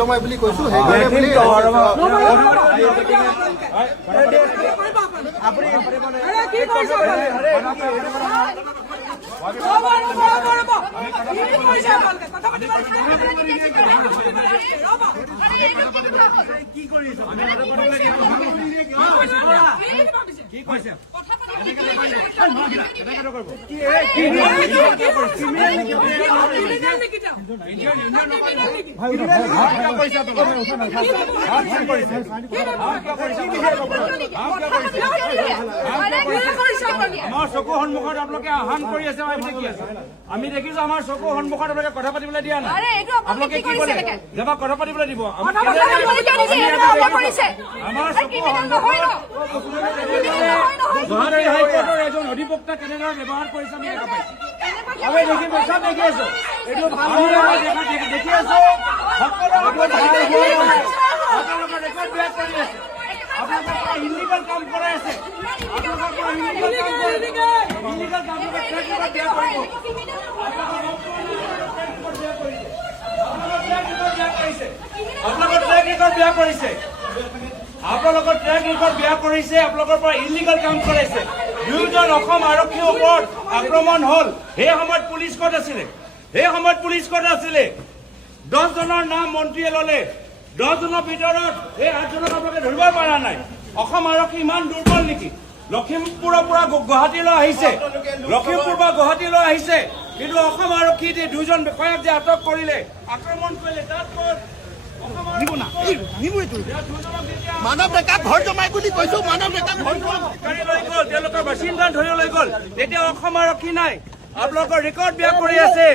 জমাই বুলি কৈছো সেইকাৰণে বুলি আমাৰ চকু সন্মুখত আপোনালোকে আহ্বান কৰি আছে আমি দেখিছো আমাৰ চকু সন্মুখত আপোনালোকে কথা পাতিবলৈ দিয়া নাই আপোনালোকে কি ক'লে যে কথা পাতিবলৈ দিব আমাৰ চকু গুৱাহাটী হাইকোৰ্টৰ এজন অধিবক্তা কেনেদৰে ব্যৱহাৰ কৰিছে আমি দেখা পাইছো আমি দেখি চব দেখি আছো এইটো ভাল দেখি আছো আপোনালোকৰ ৰেকৰ্ড বেয়া কৰি আছে আপোনালোকৰ ইলিগেল কাম কৰাই আছে ইলিগেল কাম আপোনালোকৰ ট্ৰেক ৰেকৰ্ড বেয়া কৰিছে আপোনালোকৰ ট্ৰেক ৰেকৰ্ড বেয়া কৰিছে আপোনালোকৰ পৰা ইলিগেল কাম কৰাইছে দুয়োজন অসম আৰক্ষীৰ ওপৰত আক্ৰমণ হ'ল সেই সময়ত পুলিচ ক'ত আছিলে 10 জনৰ নাম মন্ত্ৰীয়ে ল'লে 10 জনৰ ভিতৰত এই 8 জনক আপোনালোকে ধৰিব পৰা নাই অসম আৰক্ষী ইমান দুৰ্বল নেকি লখিমপুৰৰ পৰা গুৱাহাটীলৈ আহিছে কিন্তু অসম আৰক্ষী দুজন বিষয়াক যে আটক কৰিলে আক্ৰমণ কৰিলে তাত মানৱ ডেকা ঘৰ জমাই বুলি কৈছো মানৱ ডেকা ঘৰ লৈ গ'ল তেওঁলোকৰ বাসিন্দা ধৰি লৈ গ'ল তেতিয়া অসম আৰক্ষী নাই আপোনালোকৰ ৰেকৰ্ড বেয়া কৰি আছে